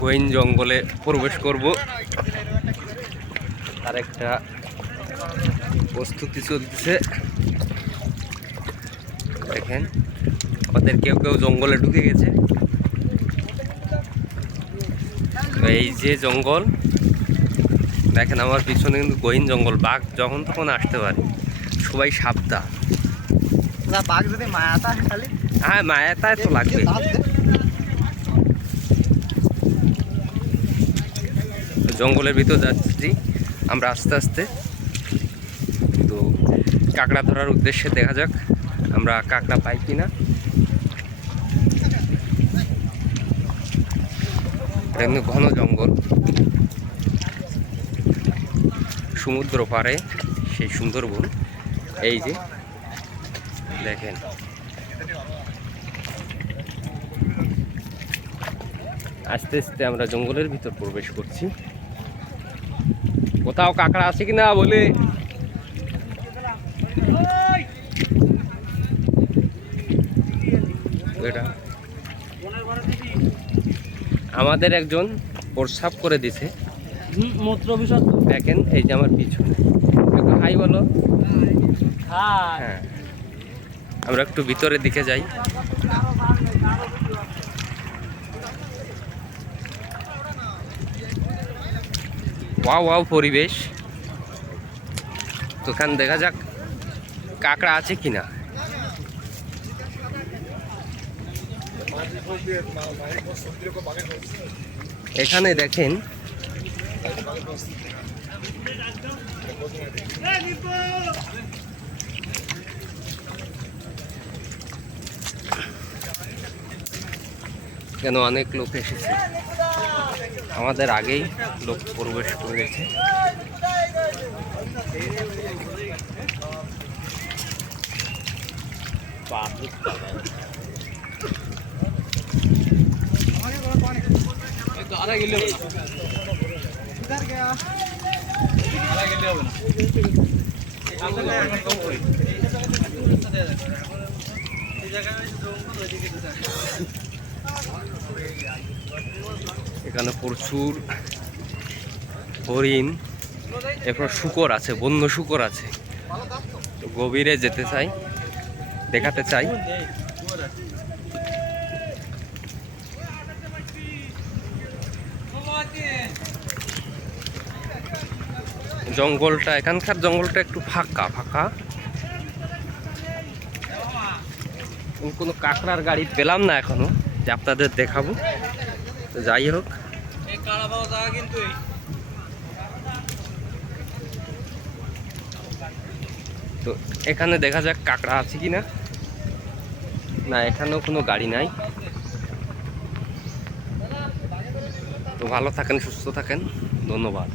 গহীন জঙ্গলে প্রবেশ করব, তার একটা প্রস্তুতি চলতেছে। দেখেন আমাদের কেউ কেউ জঙ্গলে ঢুকে গেছে। এই যে জঙ্গল দেখেন, আমার পিছনে কিন্তু গহীন জঙ্গল, বাঘ যখন তখন আসতে পারে, সবাই সাবধান। বাঘ যদি মায়াতা আসে খালি, হ্যাঁ মায়াতায় তো লাগবে। জঙ্গলের ভিতর যাচ্ছি আমরা আস্তে আস্তে। তো কাঁকড়া ধরার উদ্দেশ্যে দেখা যাক আমরা কাঁকড়া পাই কিনা। এটা কিন্তু ঘন জঙ্গল, সমুদ্র পাড়ে সেই সুন্দরবন। এই যে দেখেন, আস্তে আস্তে আমরা জঙ্গলের ভিতর প্রবেশ করছি। কোথাও কাঁকড়া আছে কিনা বলে। এটা আমাদের একজন প্রস্রাব করে দিছে, মূত্র বিষয়। দেখেন এই যে আমার পিছনে। একটু হাই বলো। হ্যাঁ, আমরা একটু ভিতরের দিকে যাই। ওয়াও ওয়াও পরিবেশ। তো এখানে দেখা যাক কাঁকড়া আছে কিনা। এখানে দেখেন কেন অনেক লোক এসেছে, আমাদের আগেই লোক প্রবেশ করেছে। এখানে প্রচুর হরিণ, এরপর শূকর আছে, বন্য শূকর আছে। তো গভীরে যেতে চাই, দেখাতে চাই। জঙ্গলটা, এখানকার জঙ্গলটা একটু ফাঁকা ফাঁকা। কোনো কাঁকড়ার গাড়ি পেলাম না এখনো যে আপনাদের দেখাবো। তো যাই হোক, তো এখানে দেখা যাক কাঁকড়া আছে কিনা। না, এখানেও কোনো গাড়ি নাই। তো ভালো থাকেন, সুস্থ থাকেন, ধন্যবাদ।